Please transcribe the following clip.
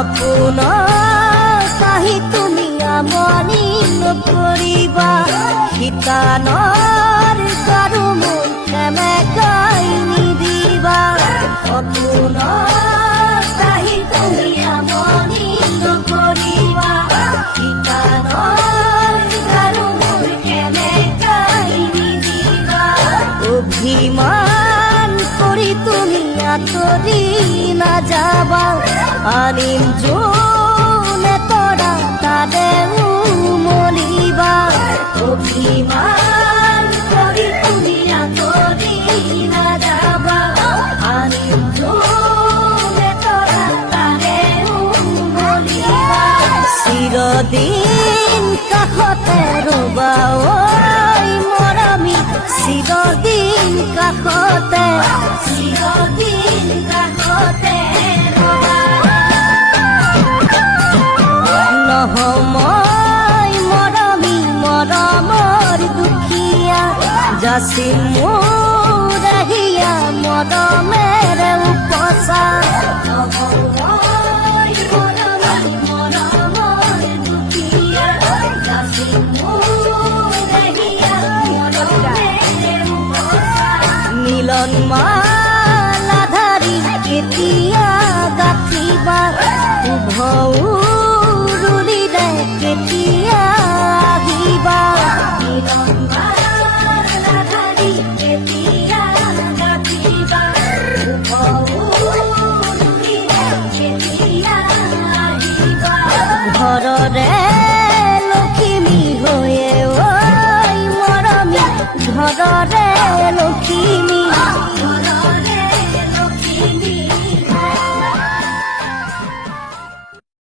সপোন কাহি তুমি আমনি নকৰিবা শিতানৰ কাৰো মোৰ সেমেকাই নিদিবা সপোন কাহি তুমি আমনি নকৰিবা শিতানৰ কাৰো মোৰ সেমেকাই নিদিবা অভিমান কৰি তুমি আঁতৰি নাযাবা আনিম যোনে তৰা তাৰে উমলিবা অভিমান কৰি তুমি আঁতৰি নাযাবা আনিম যোনে তৰা তাৰে উমলিবা চিৰদিন কাষতে ৰবা ঐ মৰমী চিৰদিন কাষতে চিৰদিন কাষতে নহময় মৰমী মৰমৰ দুখীয়া যাচি মোৰ আহিয়া মৰমেৰে উপচা নহময় মৰমী মৰমৰ দুখীয়া যাচি মোৰ আহিয়া মৰমেৰে উপচা মিলন মালাধাৰী কেতিয়া গাঁঠিবা উভৌ কেতিয়া আহিবা মিলন মালাধাৰী কেতিয়া গাঁঠিবা কেতিয়া আহিবা ঘৰৰে